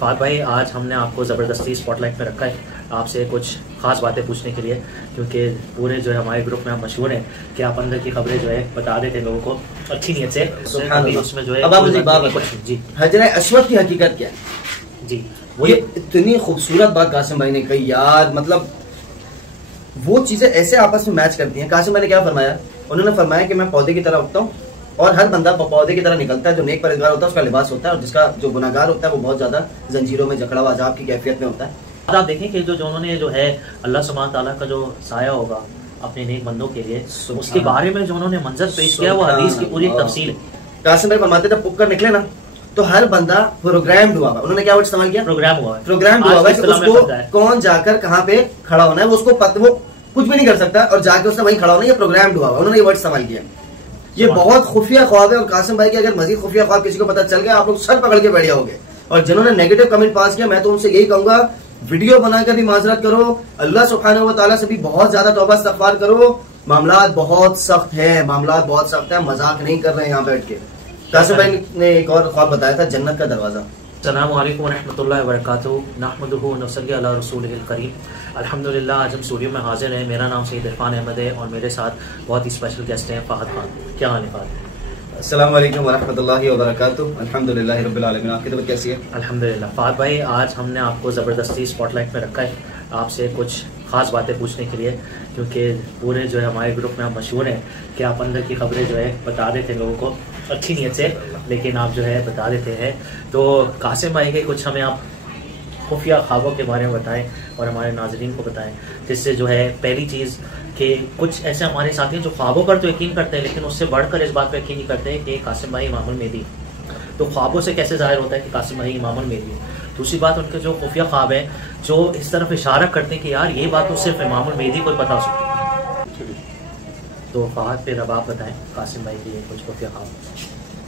Fahd भाई, आज हमने आपको ज़बरदस्ती स्पॉटलाइट में रखा है आपसे कुछ खास बातें पूछने के लिए, क्योंकि पूरे जो है हमारे ग्रुप में आप मशहूर हैं कि आप अंदर की खबरें जो है बता देते लोगों को अच्छी नीयत से। उसमें जो है अब आप मुझे बात बताएं जी, हजरे अस्वद की हकीकत क्या है जी? ये इतनी खूबसूरत बात कासिम भाई ने कही यार, मतलब वो चीजें ऐसे आपस में मैच करती हैं। कासिम भाई ने क्या फरमाया? उन्होंने फरमाया कि मैं पौधे की तरह उगता हूँ और हर बंदा पौधे की तरह निकलता है। जो नेक परहेजगार होता है उसका लिबास होता है, और जिसका जो गुनाहगार होता है वो बहुत ज्यादा जंजीरों में जकड़ा हुआ अजाब की कैफियत में होता है। आप देखें कि जो उन्होंने जो है अल्लाह सुब्हान ताला का जो साया होगा अपने नेक बंदों के लिए, उसके बारे में जो उन्होंने मंजर पेश किया वो हदीस की पूरी तफसील है। कासिम भाई फरमाते थे पुक्कर निकले ना तो हर बंदा प्रोग्राम हुआ हुआ। उन्होंने क्या वर्ड इस्तेमाल किया? प्रोग्राम हुआ है। प्रोग्राम हुआ हुआ है कि उसको कौन जाकर कहाँ पे खड़ा होना है, वो उसको वो कुछ भी नहीं कर सकता और जाके उसने वहीं खड़ा होना है। ये प्रोग्राम हुआ हुआ, उन्होंने ये वर्ड इस्तेमाल किया। ये बहुत खुफिया ख्वाब है। और कासिम भाई के अगर मजीद खुफिया ख्वाब किसी को पता चल गया, आप लोग सर पकड़ के बैठ जाओगे। और जिन्होंने नेगेटिव कमेंट पास किया, मैं तो उनसे यही कहूंगा वीडियो बनाकर भी माजरत करो, अल्लाह सुब्हानहू व तआला से भी बहुत ज्यादा तौबा इस्तग़फ़ार करो। मामलात बहुत सख्त है, मामलात बहुत सख्त है, मजाक नहीं कर रहे हैं यहाँ बैठ के। कासिम भाई ने एक और ख्वाब बताया था, जन्नत का दरवाजा। अस्सलामु अलैकुम व रहमतुल्लाहि व बरकातुहू, नहमदुहु व नसल्ली अला रसूलिहिल करीम। अल्हम्दुलिल्लाह, आज हम स्टूडियो में हाजिर हैं। मेरा नाम सईद इरफान अहमद है और मेरे साथ बहुत ही स्पेशल गेस्ट हैं फ़हद खान। क्या हाल है फ़हद? अस्सलामु अलैकुम व रहमतुल्लाहि व बरकातुहू। अल्हम्दुलिल्लाहि रब्बिल आलमीन। आपकी तबीयत कैसी है? अल्हम्दुलिल्लाह। फ़हद भाई, आज हमने आपको ज़बरदस्ती स्पॉटलाइट में रखा है आपसे कुछ खास बातें पूछने के लिए, क्योंकि पूरे जो है हमारे ग्रुप में आप मशहूर हैं कि आप अंदर की खबरें जो है बता देते हैं लोगों को अच्छी नीयत से, लेकिन आप जो है बता देते हैं। तो कासिम भाई के कुछ हमें आप खुफिया ख्वाबों के बारे में बताएं और हमारे नाज़रीन को बताएं, जिससे जो है पहली चीज़ कि कुछ ऐसे हमारे साथी हैं जो ख्वाबों पर तो यकीन करते हैं लेकिन उससे बढ़कर इस बात पर यकीन नहीं करते हैं कि कासिम भाई इमामुल मेहदी। तो ख्वाबों से कैसे जाहिर होता है कि कासिम भाई इमामुल मेहदी है? दूसरी बात, उनके जो खुफिया ख्वाब है जो इस तरफ इशारा करते हैं कि यार ये बात तो सिर्फ इमामुल मेहदी को पता हो सकती है। तो फ़हद, फिर अब आप बताएं कासिम भाई के कुछ खुफिया ख्वाब।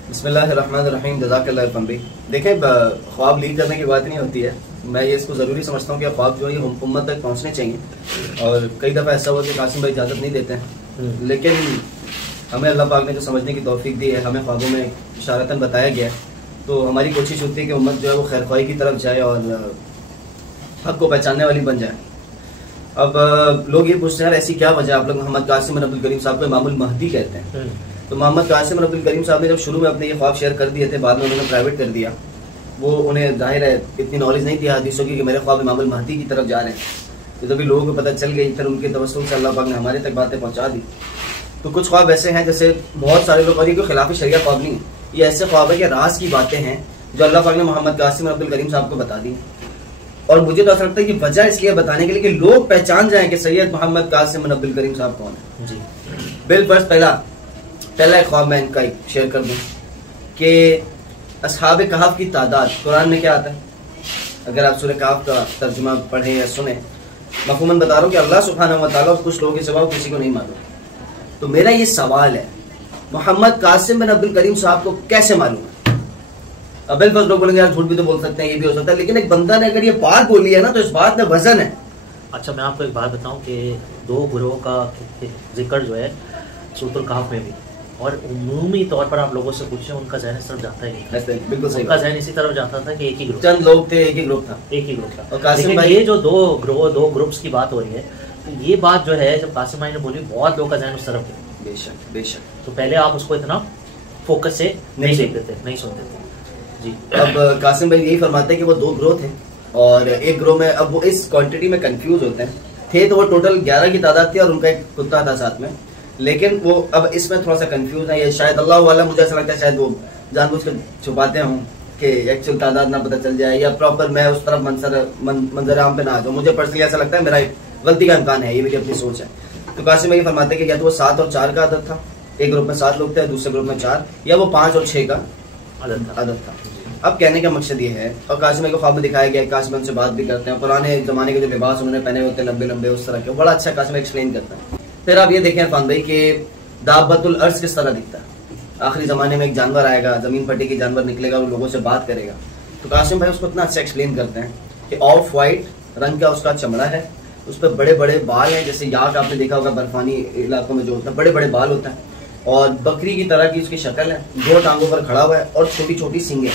बिस्मिल्लाहिर्रहमानिर्रहीम। जज़ाकल्लाह फंबी। देखें, ख्वाब लीक करने की बात नहीं होती है। मैं ये इसको ज़रूरी समझता हूँ कि ख्वाब जो है उम्मत तक पहुँचने चाहिए। और कई दफ़ा ऐसा हुआ कि कासिम भाई इजाज़त नहीं देते हैं, लेकिन हमें अल्लाह पाक ने जो समझने की तौफीक दी है, हमें ख्वाबों में इशारतन बताया गया है, तो हमारी कोशिश होती है कि उम्मत जो है वो खैर ख्वाही की तरफ जाए और हक़ को पहचानने वाली बन जाए। अब लोग ये पूछते हैं ऐसी क्या वजह, आप लोग मोहम्मद कासिम बिन अब्दुल करीम साहब को इमामुल महदी कहते हैं। तो मोहम्मद कासिम बिन अब्दुल करीम साहब ने जब शुरू में अपने ये ख्वाब शेयर कर दिए थे, बाद में उन्होंने प्राइवेट कर दिया। वो उन्हें जाहिर है इतनी नॉलेज नहीं थी हदीसों की कि मेरे ख्वाब इमामुल महदी की तरफ जा रहे हैं। तो जब भी लोगों को पता चल गई, फिर उनके तवस्सुल से अल्लाह पाक ने हमारे तक बातें पहुंचा दी। तो कुछ ख्वाब ऐसे हैं जैसे बहुत सारे लोग, और ये कोई खिलाफ शरिया ख्वाब नहीं है, ये ऐसे ख्वाब है कि राज की बातें हैं जो अल्लाह पाक ने मोहम्मद कासिम बिन अब्दुल करीम साहब को बता दी। और मुझे तो ऐसा लगता है कि वजह इसलिए बताने के लिए कि लोग पहचान जाएं कि सैयद मोहम्मद कासिम बिन अब्दुल करीम साहब कौन है जी। बिलफर्ज पहला एक ख्वाब मैं इनका शेयर कर दूं कि अस्हाब कहफ की तादाद कुरान में क्या आता है। अगर आप सूरह कहफ का तर्जुमा पढ़ें या सुने, मफहूमन बता रहा हूँ कि अल्लाह सुब्हानहू व तआला और कुछ लोगों के सिवा किसी को नहीं मालूम। तो मेरा ये सवाल है, मोहम्मद कासिम बिन अब्दुल करीम साहब को कैसे मालूम है? अब लोग बोलेंगे यार झूठ भी तो बोल सकते हैं, ये भी हो सकता है, लेकिन एक बंदा ने अगर ये बात बोली है ना तो इस बात में वजन है। अच्छा, मैं आपको एक बात बताऊं कि दो गुरोह का जिक्र जो है सूरह कहफ में भी, और उमूमी तौर पर आप लोगों से पूछें उनका ज़हन इस तरफ जाता ही नहीं। बिल्कुल सही, उनका ज़हन इसी तरफ जाता था कि एक ही ग्रुप, चंद लोग थे, एक ही ग्रुप था। और कासिम भाई, ये जो दो ग्रुप्स की बात हो रही है, तो ये बात जो है जब कासिम भाई ने बोली, बहुत लोगों का ज़हन उस तरफ गया। बेशक। तो पहले आप उसको इतना फोकस से नहीं देखते थे, नहीं सुनते थे जी। अब कासिम भाई यही फरमाते हैं कि वो दो ग्रोह थे और एक ग्रोह में, अब वो इस क्वांटिटी में कंफ्यूज होते हैं। थे तो वो टोटल 11 की तादाद थी और उनका एक कुत्ता था साथ में, लेकिन वो अब इसमें थोड़ा सा कंफ्यूज है। ये शायद अल्लाह वाला, मुझे ऐसा लगता है शायद वो जानबूझ कर छुपाते हों कि एक्चुअल तादाद ना पता चल जाए, या प्रॉपर मैं उस तरफ मंजर आम पे ना आ जाऊँ। मुझे पर्सनली ऐसा लगता है, मेरा गलती का इम्कान है, ये मेरी अपनी सोच है। तो कासिम भाई फरमाते हैं कि या तो वो 7 और 4 का आदत था, एक ग्रुप में 7 लोग थे, दूसरे ग्रुप में 4, या वो 5 और 6 का आदत था। अब कहने का मकसद ये है, और कासिम भाई को ख्वाब में दिखाया गया, कासिम उनसे बात भी करते हैं, पुराने जमाने के जो लिबास उन्होंने पहने होते हैं लंबे लंबे उस तरह के, बड़ा अच्छा कासिम एक्सप्लेन करता है। फिर आप ये देखें इरफान भाई कि दाबतुल अर्ज किस तरह दिखता है। आखिरी जमाने में एक जानवर आएगा, जमीन फटे की जानवर निकलेगा, वो लोगों से बात करेगा। तो कासिम भाई उसको इतना अच्छा एक्सप्लेन करते हैं कि ऑफ वाइट रंग का उसका चमड़ा है, उस पर बड़े बड़े बाल हैं, जैसे याक आपने देखा होगा बर्फानी इलाकों में जो होता है, बड़े बड़े बाल होता है, और बकरी की तरह की उसकी शक्ल है, 2 टांगों पर खड़ा हुआ है और छोटी छोटी सींगें,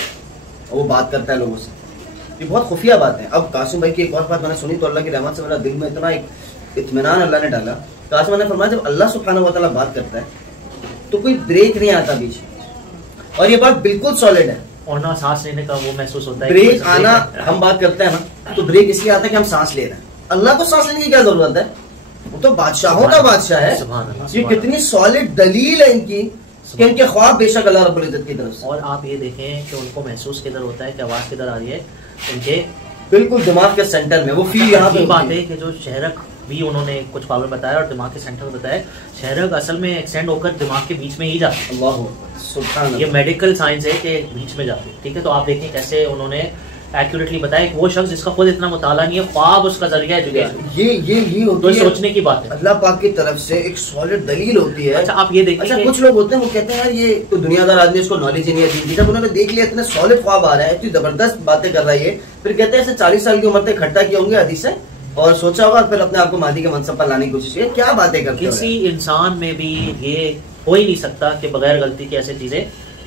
वो बात करता है लोगों से। ये बहुत खुफिया बात है। अब कासिम भाई की एक और बात मैंने सुनी तो अल्लाह की रहमत से मेरा दिल में इतना एक इत्मीनान अल्लाह ने डाला। कासिम भाई ने फरमाया जब अल्लाह सुब्हानहू व तआला बात करता है तो कोई ब्रेक नहीं आता बीच में, और ये बात बिल्कुल सॉलिड है। और ना सांस लेने का वो महसूस होता है, ब्रेक आना, हम बात करते हैं ना तो ब्रेक इसलिए आता है कि हम सांस ले रहे हैं। अल्लाह को सांस लेने की क्या जरूरत है, वो तो बादशाहों का बादशाह है। ये कितनी सॉलिड दलील है इनकी कि इनके ख्वाब बेशक अल्लाह रब्बुल इज्जत की तरफ से। और आप ये देखें कि उनको महसूस किधर होता है कि आवाज किधर आ रही है, उनके बिल्कुल दिमाग के सेंटर में वो फील यहाँ पे बात है कि जो शहरक भी उन्होंने कुछ पावर बताया और दिमाग के सेंटर में बताया, शहरक असल में एक्सटेंड होकर दिमाग के बीच में ही जाता है। अल्लाह सुभान ये मेडिकल साइंस है कि बीच में जाती है। ठीक है, तो आप देखें कैसे उन्होंने एक्यूरेटली बताया कि वो शख्स जिसका खुद इतना मुताला नहीं है, ख्वाब उसका जरिया एजुकेशन, ये होती तो है सोचने की बात है। अल्लाह पाक की तरफ से एक सॉलिड दलील होती है। अच्छा आप ये देखिए, अच्छा कुछ लोग होते हैं वो कहते हैं यार ये तो दुनियादार आदमी, इसको नॉलेज ही नहीं है दीन की। जब उन्होंने देख लिया इतने सॉलिड ख्वाब आ रहा है, इतनी जबरदस्त बातें कर रही है, फिर कहते हैं ऐसे 40 साल की उम्र तक इकट्ठा किए होंगे हदीसें और सोचा होगा, फिर अपने आप को मादी के मनसब पर लाने की कोशिश की। क्या बातें करते हैं। किसी इंसान में भी ये हो ही नहीं सकता कि बगैर गलती के ऐसी चीजें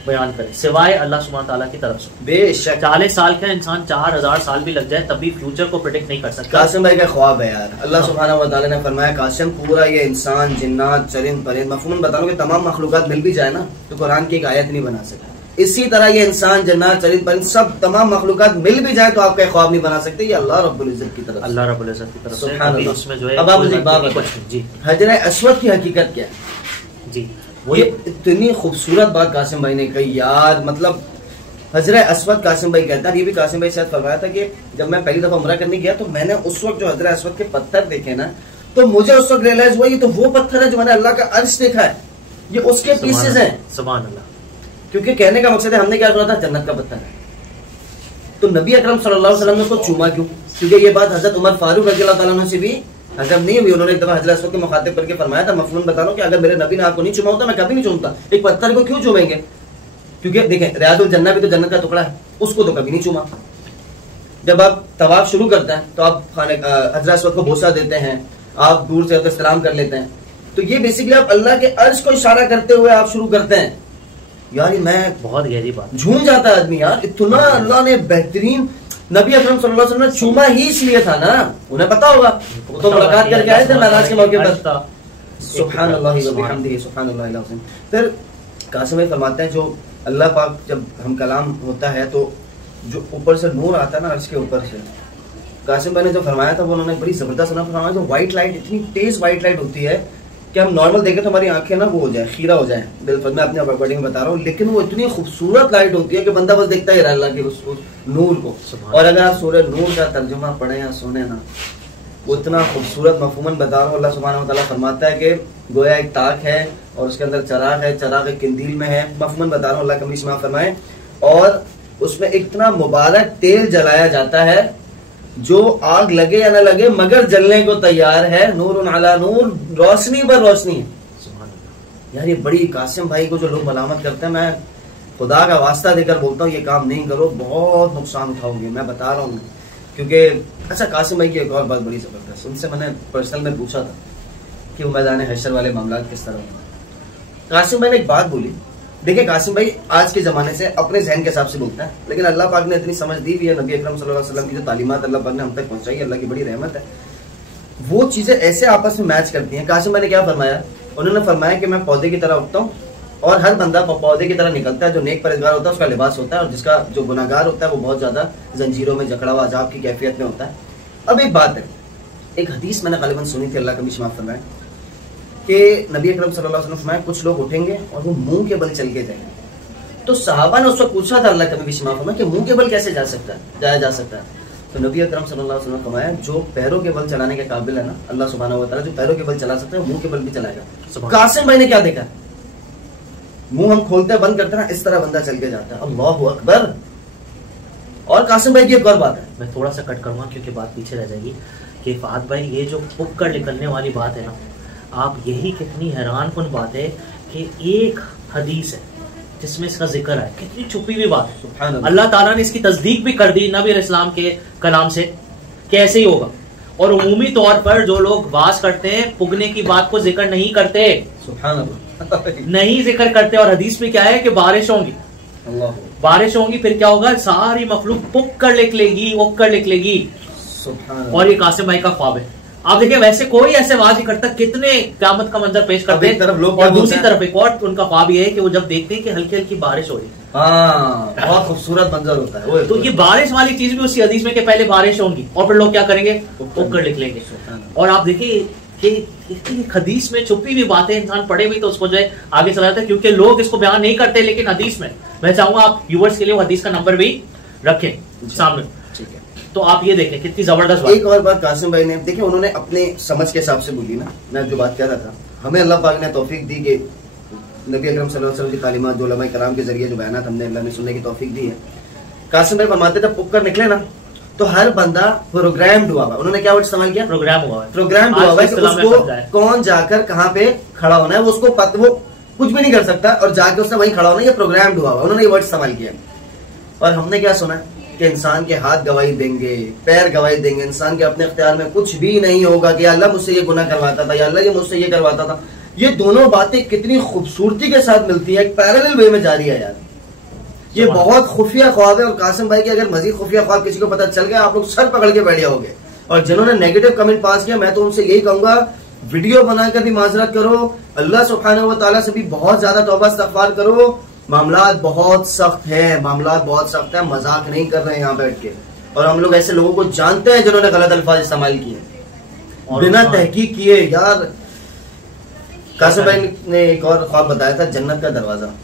बयान करे, सिवाय अल्लाह सुब्हानहू तआला की तरफ से। बेशक 40 साल का इंसान 4000 साल भी लग जाए तब भी फ्यूचर को प्रेडिक्ट नहीं कर सकता। कासिम भाई का ख्वाब है यार। अल्लाह सुब्हानहू व तआला ने फरमाया कासिम पूरा ये इंसान, जिन्नात, चरिंद परिंद, मफहूमन बता रहा हूं कि तमाम मखलूकात मिल भी जाए ना तो कुरान की एक आयत नहीं बना सकता। इसी तरह ये इंसान, जन्नात, चरिंद परिंद सब तमाम मखलूकात मिल भी जाए तो आपका ख्वाब नहीं बना सकते। ये अल्लाह रब्बुल इज्जत की तरफ, अल्लाह रब्बुल इज्जत की तरफ से। सुभान अल्लाह। उसमें जो है अब आप मुझे एक बात बताइए, जी हजर अस्वद की हकीकत क्या है। जी वो ये इतनी खूबसूरत बात कासिम भाई ने कही यार। मतलब हजर अस्वद, कासिम भाई कहता है, ये भी कासिम भाई शायद फरमाया था कि जब मैं पहली दफा उम्रा करने गया तो मैंने उस वक्त जो हजर अस्वद के पत्थर देखे ना, तो मुझे उस वक्त रियलाइज हुआ ये तो वो पत्थर है जो मैंने अल्लाह का अर्श देखा है, ये उसके पीसेज हैं। सुभान अल्लाह। क्योंकि कहने का मकसद है, हमने क्या सुना था जन्नत का पत्थर है, तो नबी अकरम सल्लल्लाहु अलैहि वसल्लम ने उसको चूमा क्यों? क्योंकि ये बात हजरत उमर फारूक रज़ियल्लाहु ताला अन्हु से भी हजम नहीं हुई। उन्होंने एक दफा हजरत अस्वद के मुखातिब करके फरमाया था, मफहूम बता रहा हूं कि अगर मेरे नबी ने आपको नहीं चूमा होता मैं कभी नहीं चूमता। एक पत्थर को क्यों चूमेंगे? क्योंकि देखें रियाजुल जन्नह भी तो जन्नत का टुकड़ा है, उसको तो कभी नहीं चूमा। जब आप तवाफ शुरू करते हैं तो आप हजरत अस्वद को बोसा देते हैं, आप दूर से सलाम कर लेते हैं, तो ये बेसिकली आप अल्लाह के अर्श को इशारा करते हुए आप शुरू करते हैं। यार मैं बहुत गहरी बात, झूम जाता है आदमी यार, इतना अल्लाह ने बेहतरीन। नबी अकरम सल्लल्लाहु अलैहि वसल्लम ने चूमा ही इसलिए था ना, उन्हें पता होगा, वो तो मुलाकात करके आए थे मेराज के मौके पर। सुभान अल्लाह व बिहम्दिही सुभान अल्लाहिल अज़ीम। फिर कासिम भाई फरमाते हैं जो अल्लाह पाक जब हम कलाम होता है तो जो ऊपर से नूर आता है ना अर्श के ऊपर से, कासिम भाई ने जो फरमाया था वो उन्होंने बड़ी जबरदस्त फरमाया। जो व्हाइट लाइट, इतनी तेज व्हाइट लाइट होती है कि हम नॉर्मल देखें तो हमारी आंखें ना वो हो जाए, खीरा हो जाए, बिल्कुल मैं अपने अकॉर्डिंग बता रहा हूँ, लेकिन वो इतनी खूबसूरत लाइट होती है कि बंदा बस देखता ही रहा अल्लाह के उस नूर को। और अगर आप सूरह नूर का तर्जुमा पढ़े या सुने ना, वो इतना खूबसूरत मफहूमन बता रहा हूँ। अल्लाह सुब्हानहू व तआला फरमाता है कि गोया एक ताक है और उसके अंदर चराग है, चराग एक किंदील में है, मफहूमन बता रहा हूँ, अल्लाह कमीज माफ फरमाए, और उसमें इतना मुबारक तेल जलाया जाता है जो आग लगे या ना लगे मगर जलने को तैयार है, नूर अला नूर, रोशनी पर रोशनी है। यार ये बड़ी, कासिम भाई को जो लोग मलामत करते हैं, मैं खुदा का वास्ता देकर बोलता हूँ ये काम नहीं करो, बहुत नुकसान उठाओगे, मैं बता रहा हूँ। क्योंकि अच्छा कासिम भाई की एक और बात बड़ी जबरदस्त, उनसे मैंने पर्सनल में पूछा था कि वो मैदान हशर वाले मामला किस तरह होंगे। कासिम भाई ने एक बात बोली, देखिए कासिम भाई आज के जमाने से अपने जहन के हिसाब से बोलता है, लेकिन अल्लाह पाक ने इतनी समझ दी हुई है, नबी अकरम सल्लल्लाहु अलैहि वसल्लम की जो तालीमात अल्लाह पाक ने हम तक पहुंचाई, अल्लाह की बड़ी रहमत है, वो चीजें ऐसे आपस में मैच करती हैं। कासिम भाई ने क्या फरमाया? उन्होंने फरमाया कि मैं पौधे की तरह उगता हूँ और हर बंदा पौधे की तरह निकलता है। जो नेक परहेजगार होता है उसका लिबास होता है, और जिसका जो गुनाहगार होता है वो बहुत ज्यादा जंजीरों में जकड़ा हुआ अजाब की कैफियत में होता है। अब एक बात है, एक हदीस मैंने गालिबन सुनी थी, अल्लाह का माफ फरमाए, कि नबी अकरम सल्लल्लाहु अलैहि वसल्लम फरमाया कुछ लोग उठेंगे और वो मुंह के बल चल के जाएंगे। तो सहाबा ने उस वक्त पूछा था अल्लाह का नबी माफ फरमाए कि मुंह के बल कैसे जाया जा सकता है? तो नबी अकरम सल्लल्लाहु अलैहि वसल्लम फरमाया जो पैरों के बल चलाने के काबिल है ना, अल्लाह सुब्हानहू व तआला जो पैरों के बल चला सकता है मुंह के बल भी चलाएगा। कासिम भाई ने क्या देखा? मुंह हम खोलते बंद करते ना, इस तरह बंदा चल के जाता है। अल्लाहु अकबर। और कासिम भाई की एक और बात है, मैं थोड़ा सा कट करूंगा क्योंकि बात पीछे रह जाएगी, कि फहद भाई ये जो पुक कर निकलने वाली बात है ना, आप यही कितनी हैरान कुन बात है कि एक हदीस है जिसमें इसका जिक्र है, कितनी छुपी हुई बात है। अल्लाह ताला ने इसकी तस्दीक भी कर दी नबी अलैहिस्सलाम के कलाम से कि ऐसे ही होगा। और उमूमी तौर पर जो लोग वास करते हैं पुगने की बात को जिक्र नहीं करते, नहीं जिक्र करते, और हदीस में क्या है कि बारिश होंगी। बारिश होगी फिर क्या होगा, सारी मखलूक पुक कर निकलेगी, और ये कासिम भाई का ख्वाब है। आप देखिए वैसे कोई ऐसे वाज करता, कितने क़यामत का मंजर पेश करते हैं, और दूसरी तरफ एक और उनका ख्वाब ये है कि वो जब देखते हैं कि हल्की हल्की बारिश हो रही है, बहुत खूबसूरत मंजर होता है। तो ये बारिश वाली चीज भी उसी हदीस में कि पहले बारिश होगी और फिर लोग क्या करेंगे, पुक कर निकलेंगे। और आप देखिए कि हदीस में छुपी हुई बातें इंसान पढ़े भी तो उसको जो है आगे चला जाता है, क्योंकि लोग इसको बयान नहीं करते, लेकिन हदीस में मैं चाहूंगा आप व्यूअर्स के लिए वो हदीस का नंबर भी रखें सामने, ठीक है। तो आप ये देखें कितनी जबरदस्त बात। एक और बात कासिम भाई ने देखिए, उन्होंने अपने समझ के हिसाब से बोली ना, मैं जो बात कह रहा था, हमें अल्लाह पाक ने तौफीक दी कि नबी अकरम सल्लल्लाहु अलैहि वसल्लम की तालीमात जो उलमा कराम के जरिए जो बयानात हमने अल्लाह ने सुनने की तौफीक दी है। कासिम भाई फरमाते थे पुक कर निकले ना तो हर बंदा प्रोग्राम्ड हुआ। उन्होंने क्या वर्ड इस्तेमाल किया, प्रोग्राम हुआ है, प्रोग्राम हुआ है कि उसको कौन जाकर कहाँ पे खड़ा होना है, वो उसको वो कुछ भी नहीं कर सकता और जाके उसने वहीं खड़ा होना है, ये प्रोग्राम हुआ है। उन्होंने ये वर्ड इस्तेमाल किया। और हमने क्या सुना कि इंसान के हाथ गवाही देंगे, पैर गवाही देंगे, इंसान के अपने इख्तियार में कुछ भी नहीं होगा कि अल्लाह मुझसे ये गुनाह करवाता था या अल्लाह ये मुझसे ये करवाता था। ये दोनों बातें कितनी खूबसूरती के साथ मिलती है, एक पैरेलल वे में जारी है यार। ये बहुत खुफिया ख्वाब है। और कासिम भाई के अगर मजीद खुफिया ख्वाब किसी को पता चल गया, आप लोग सर पकड़ के बैठ जाओगे। और जिन्होंने नेगेटिव कमेंट पास किया, मैं तो उनसे यही कहूंगा वीडियो बनाकर भी माजरत करो, अल्लाह सुब्हानहू व तआला से भी बहुत ज्यादा तौबा इस्तग़फ़ार करो। मामलात बहुत सख्त है, मामलात बहुत सख्त है, मजाक नहीं कर रहे हैं यहाँ बैठ के। और हम लोग ऐसे लोगों को जानते हैं जिन्होंने गलत अल्फाज इस्तेमाल किए बिना तहकीक किए। यार कासिम भाई ने एक और ख्वाब बताया था, जन्नत का दरवाजा।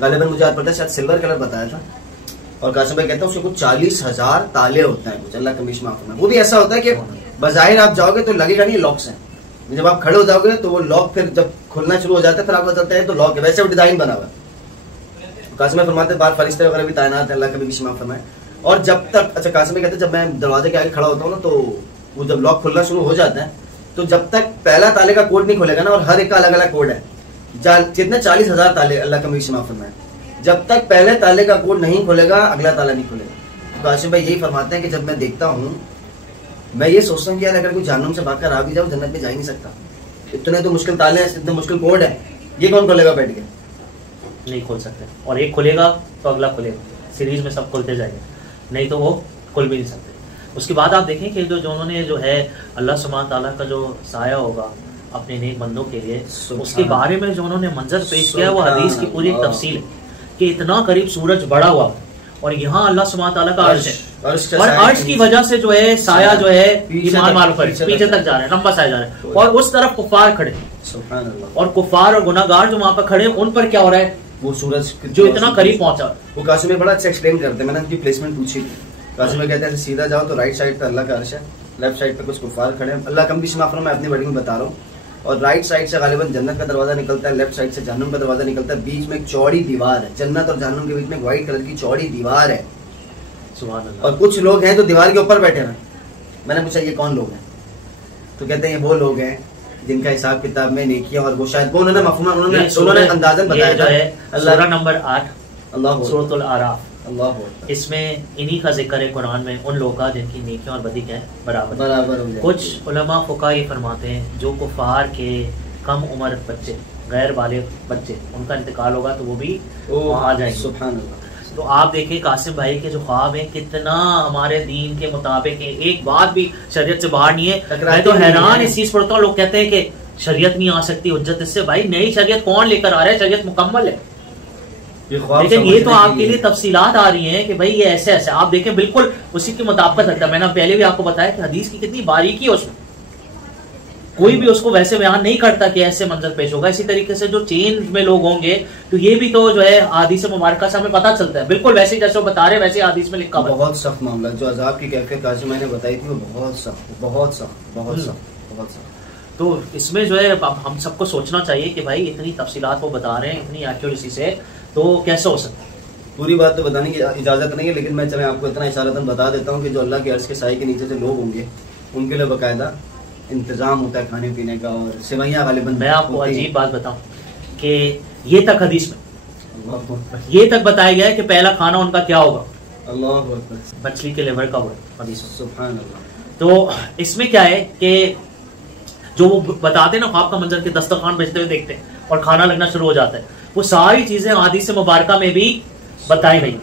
गालिबन मुझे याद पड़ता है शायद सिल्वर कलर बताया था। और कासिम भाई कहते हैं उसके कुछ 40,000 ताले होते हैं, कुछ अल्लाह कमीश माफ करना। वो भी ऐसा होता है कि बज़ाहिर आप जाओगे तो लगेगा नहीं लॉक्स हैं, जब आप खड़े हो जाओगे तो वो लॉक फिर जब खुलना शुरू हो जाता है फिर आपको चलता है तो लॉक है, वैसे वो डिजाइन बना हुआ है। कासिम भाई फरमाते बाहर फरिश्ते वगैरह भी तैनात है, अल्लाह कमीश माफ फरमाए। और जब तक, अच्छा कासिम भाई कहते हैं जब मैं दरवाजे के आगे खड़ा होता हूँ ना, तो वो जब लॉक खुलना शुरू हो जाता है तो जब तक पहला ताले का कोड नहीं खुलेगा ना, और हर एक का अलग अलग कोड है, जितने 40,000 ताले अल्लाह कमीश माफ फरमाए, जब तक पहले ताले का कोड नहीं खुलेगा अगला ताला नहीं खुलेगा। तो कासिम भाई यही फरमाते हैं कि जब मैं देखता हूँ मैं ये सोचता हूँ कि यार अगर कोई जहन्नुम से भागकर आ भी जाओ जन्नत में जा ही नहीं सकता। इतने तो मुश्किल ताले हैं, इतने मुश्किल कोड है, ये कौन खोलेगा बैठ के? नहीं खोल सकते। और एक खुलेगा तो अगला खुलेगा, सीरीज में सब खुलते जाएंगे, नहीं तो वो खुल भी नहीं सकते। उसके बाद आप देखें कि जो उन्होंने जो है अल्लाह सुब्हानहू ताला का जो साया होगा अपने नेक बंदों के लिए, उसके बारे में जो उन्होंने मंजर पेश किया वो हदीस की पूरी एक तफसील है कि इतना करीब सूरज बड़ा हुआ और यहाँ अल्लाह सुब्हानहू ताला का अर्श है, और अर्श की वजह से जो है साया जो है ईमान वालों पर पीछे तक जा रहा है, लंबा साया जा रहा है। और उस तरफ कुफार खड़े, और कुफार और गुनाहगार जो वहां पर खड़े उन पर क्या हो रहा है, वो सूरज जो इतना करीब पहुंचा। वो कासिम में बड़ा अच्छा एक्सप्लेन करते हैं, मैंने उनकी प्लेसमेंट पूछी। कासिम में कहते हैं सीधा जाओ तो राइट साइड पे अल्लाह का अर्श है, लेफ्ट साइड पे कुछ कुफार खड़े हैं, अल्लाह कम भी माफ मैं अपनी वर्डिंग में बता रहा हूँ। और राइट साइड से गालिबन जन्नत का दरवाजा निकलता है, लेफ्ट साइड से जहन्नुम का दरवाजा निकलता है, बीच में एक चौड़ी दीवार है, जन्नत और जहन्नुम के बीच में एक व्हाइट कलर की चौड़ी दीवार है। सुभान अल्लाह। और कुछ लोग हैं तो दीवार के ऊपर बैठे हैं। मैंने पूछा ये कौन लोग हैं, तो कहते हैं ये वो लोग हैं जिनका हिसाब किताब में नेकियां और वो शायद वो उन्होंने मफहूम उन्होंने अंदाजन बताया था। सूरह नंबर 8 अल्लाह सूरतुल आराफ, अल्लाह इसमें इन्हीं का जिक्र है कुरान में, उन लोगों का जिनकी नेकियां और बदी क्या बराबर। कुछ उलमा फुका ये फरमाते हैं जो कुफार के कम उम्र बच्चे, गैर बालिग बच्चे, उनका इंतकाल होगा तो वो भी वहाँ आ जाएंगे। सुभान अल्लाह। तो आप देखिए कासिम भाई के जो ख्वाब है कितना हमारे दीन के मुताबिक है, एक बात भी शरीयत से बाहर नहीं है। मैं तो हैरान इस चीज पढ़ता हूँ, लोग कहते हैं कि शरीयत नहीं आ सकती हुज्जत इससे। भाई नई शरीयत कौन लेकर आ रहा है, शरीयत मुकम्मल है। लेकिन ये तो आपके लिए तफसीलात आ रही हैं कि भाई ये ऐसे ऐसे आप देखें बिल्कुल उसी के मुताबिक रखता है। मैंने पहले भी आपको बताया कि हदीस की कितनी बारीकी है उसमें, कोई भी उसको वैसे बयान नहीं करता कि ऐसे मंजर पेश होगा। इसी तरीके से जो चेन में लोग होंगे तो ये भी तो जो है हदीस मुबारक से हमें पता चलता है, बिल्कुल वैसे जैसे वो बता रहे वैसे हदीस में लिखा। बहुत सख्त मामला जो अजाब की कैफियत कासिम मैंने बताई थी वो बहुत सख्त बहुत सख्त बहुत सख्त बहुत सख्त। तो इसमें जो है हम सबको सोचना चाहिए कि भाई इतनी तफसीलात वो बता रहे हैं इतनी एक्यूरेसी से, तो कैसे हो सकता है। पूरी बात तो बताने की इजाजत नहीं है, लेकिन मैं चले आपको इतना इशारतन बता देता हूँ कि जो अल्लाह के अर्श के साए के नीचे से लोग होंगे उनके लिए बाकायदा इंतजाम होता है खाने पीने का और सेवैयां गालिबन। मैं आपको अजीब बात बताऊं कि ये तक हदीस में ये तक बताया गया है कि पहला खाना उनका क्या होगा, अल्लाह मछली के लिवर का हदीस में। सुभान अल्लाह। तो इसमें क्या है कि जो वो बताते ना ख्वाब का मंजर के दस्तरखान बेचते हुए देखते हैं और खाना लगना शुरू हो जाता है, वो सारी चीजें हदीस मुबारका में भी बताई नहीं।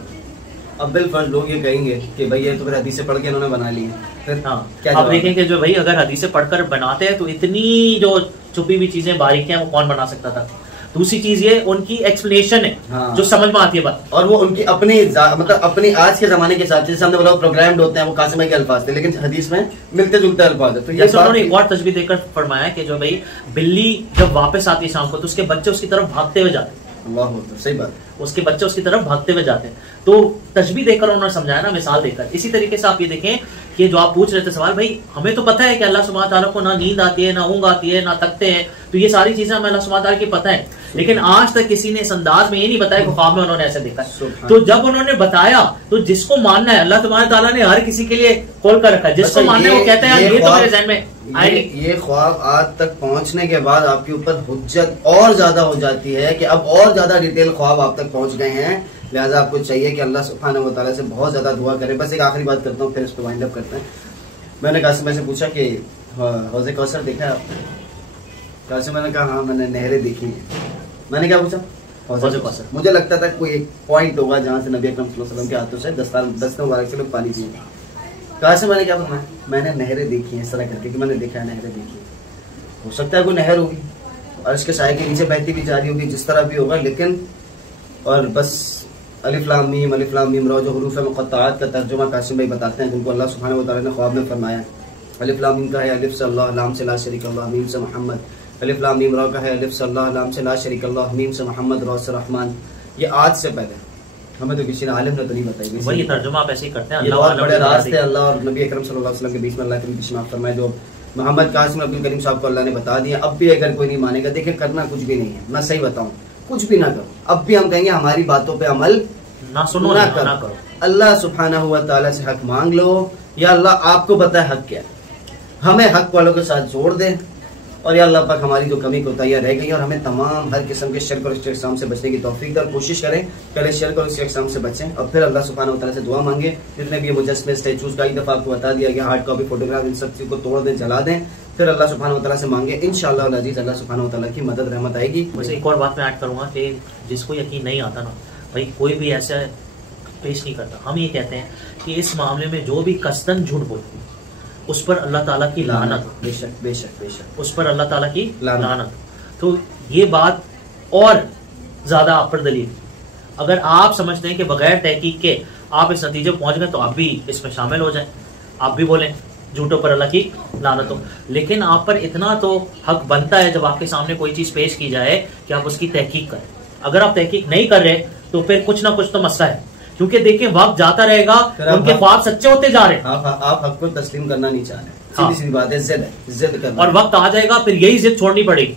अब बिल्कुल लोग ये कहेंगे कि भाई ये तो फिर हदीसें पढ़ के इन्होंने बना ली है, फिर हाँ क्या आप जवाब है? देखें कि जो भाई अगर हदीसें पढ़कर बनाते हैं तो इतनी जो छुपी हुई चीजें बारीकियां वो कौन बना सकता था। दूसरी चीज ये उनकी एक्सप्लेनेशन है हाँ। जो समझ में आती है बात। और वो उनकी अपनी मतलब अपनी आज के जमाने के हिसाब से, जैसे हमने बोला प्रोग्राम्ड होते हैं, वो कासिम भाई के अल्फाज थे, लेकिन हदीस में मिलते जुलते अल्फाज है। तो ये जैसे उन्होंने बात एक और तजबीह देकर फरमाया कि जो भाई बिल्ली जब वापस आती है शाम को तो उसके बच्चे उसकी तरफ भागते हुए जाते हैं, अल्लाह हो, सही बात। उसके बच्चे उसकी तरफ भागते हुए जाते हैं। तो तजबीह देकर उन्होंने समझाया ना, मिसाल देकर। इसी तरीके से आप ये देखें कि जो आप पूछ रहे थे सवाल, भाई हमें तो पता है कि अल्लाह सुब्हानहू तआला को ना नींद आती है, ना ऊँग आती है, ना तकते हैं, तो ये सारी चीजें हमें अल्लाह सुब्हानहू तआला की पता है, लेकिन आज तक किसी ने इस अंदाज में ये नहीं बताया कि ख्वाब में उन्होंने ऐसे देखा है। तो जब उन्होंने बताया तो जिसको मानना है, अल्लाह सुब्हानहू तआला ने हर किसी के लिए खोल कर रखा है, जिसको मानना है वो कहता है ये तो मेरे ज़हन में ये ख्वाब आज तक पहुंचने के बाद आपके ऊपर हुज्जत और ज्यादा हो जाती है कि अब और ज्यादा डिटेल ख्वाब आप तक पहुंच गए हैं, लिहाजा आपको चाहिए कि अल्लाह सुब्हानहू व तआला से बहुत ज्यादा दुआ करें। बस एक आखिरी बात करता हूँ, फिर इस पर वाइंड अप करते हैं। मैंने कासिम भाई से पूछा कि हौज़े कौसर देखा है आपने? कासिम मैंने कहा हाँ मैंने नहरें देखी हैं। मैंने क्या पूछा? हौज़े कौसर। मुझे लगता था कोई एक पॉइंट होगा जहाँ से नबी अकरम सल्लल्लाहु अलैहि वसल्लम के हाथों से दस्ते मुबारक से लोग पानी पिए। कासिम मैंने क्या बताया? मैंने नहरें देखी हैं इस तरह करके, कि मैंने देखा है नहरें देखी है। हो सकता है कोई नहर होगी और इसके साए के नीचे बहती भी जा रही होगी, जिस तरह भी होगा, लेकिन और बस अलिफ लाम मीम रा जो हुरूफ मुक़त्तआत का तर्जुमा कासिम भाई बताते हैं, जिनको अल्लाह सुब्हानहू व तआला ने ख्वाब में फरमाया। अलिफ लाम मीम का है अलिफ से अल्लाह, लाम से ला शरीक अल्लाह, मीम से मोहम्मद। अलिफ लाम मीम रा का है अलिफ से अल्लाह, लाम से ला शरीक अल्लाह, मीम से मोहम्मद, रा से रहमान। ये आज से पहले हमें तो किसी ने आलिम ने तो नहीं बताई। वही तर्जुमा आप ऐसे ही करते हैं। ये बहुत बड़े राज थे अल्लाह और नबी अकरम सल्लल्लाहु अलैहि वसल्लम के बीच में अल्लाह के माफ फरमाए, जो मोहम्मद कासिम अब्दुल करीम साहब को अल्लाह ने बता दिया। अब भी अगर कोई नहीं मानेगा, देखिए करना कुछ भी नहीं है, मैं सही बताऊं, कुछ भी ना करो। अब भी हम कहेंगे हमारी बातों पे अमल ना सुनो ना करो। अल्लाह सुब्हानहू व तआला से हक मांग लो, या अल्लाह आपको पता है हक क्या है, हमें हक वालों के साथ जोड़ दे, और या अल्लाह पाक हमारी जो कमी कोताहियां रह गई और हमें तमाम हर किस्म के शिर्क और इस्तेहसाम से बचने की तौफीक दे। और कोशिश करें पहले शिर्क और इस्तेहसाम से बचें और फिर अल्लाह सुब्हानहू व तआला से दुआ मांगे। जितने भी मुजस्मे स्टैचूज का एक दफा आपको बता दिया गया, हार्ड कॉपी फोटोग्राफ, इन सब चीज को तोड़ दें, जला दें, फिर अल्लाह सुब्हानहू व तआला से मांगे। इंशाअल्लाह अल अजीज अल्लाह सुब्हानहू व तआला की मदद रहमत आएगी। वैसे एक और बात मैं ऐड करूंगा कि जिसको यकीन नहीं आता ना, भाई कोई भी ऐसा पेश नहीं करता। हम ये कहते हैं कि इस मामले में जो भी कसदन झूठ बोलती उस पर अल्लाह ताला की लानत, बेशक बेशक बेशक, उस पर अल्लाह ताला की लानत। लानत। तो ये बात और ज्यादा आप पर दलील, अगर आप समझते हैं कि बगैर तहकीक के आप इस नतीजे पर पहुंच गए तो आप भी इसमें शामिल हो जाएं, आप भी बोलें झूठों पर अल्लाह की लानत हो। लेकिन आप पर इतना तो हक बनता है जब आपके सामने कोई चीज पेश की जाए कि आप उसकी तहकीक करें। अगर आप तहकीक नहीं कर रहे तो फिर कुछ ना कुछ तो मसला है, क्योंकि देखिए वक्त जाता रहेगा, उनके ख्वाब सच्चे होते जा रहे हैं। आप हक को तस्लीम करना नहीं चाह रहे, हाँ। सीधी बात है, जिद करना। और वक्त आ जाएगा फिर यही जिद छोड़नी पड़ेगी,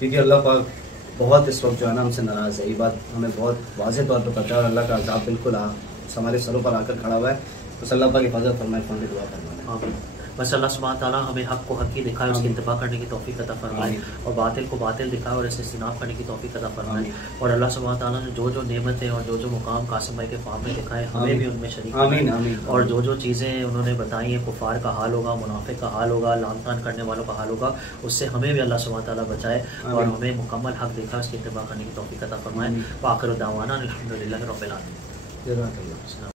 क्योंकि अल्लाह पाक बहुत इस वक्त जो है ना हमसे नाराज है। ये बात हमें बहुत वाज़ेह तौर पर पता है और अल्लाह का अज़ाब बिल्कुल हमारे सरों पर आकर खड़ा हुआ है। तो अल्लाह पाक हिफाजत फरमाए, फरमाए दुआ फरमाए। बस अल्लाह सुब्हानहू तआला हमें हक को हक ही दिखाए, उसकी इत्तिबा करने की तौफीक अता फरमाए, और बातिल को बातिल दिखाए और इससे इज्तिनाब करने की तौफीक अता फरमाए। और अल्लाह सुब्हानहू तआला ने जो जो नेमतें और जो जो मुकाम कासिम भाई के ख्वाब में दिखाए, हमें भी उनमें शरीक आमीन आमीन। और जो जो चीज़ें उन्होंने बताई हैं, कुफार का हाल होगा, मुनाफिक का हाल होगा, लान तान करने वालों का हाल होगा, उससे हमें भी अल्लाह सुब्हानहू तआला बचाए और हमें मुकम्मल हक दिखाए, उसकी इत्तिबा करने की तौफीक अता फरमाए। व आखिर दावाना अल्हम्दुलिल्लाहि रब्बिल आलमीन।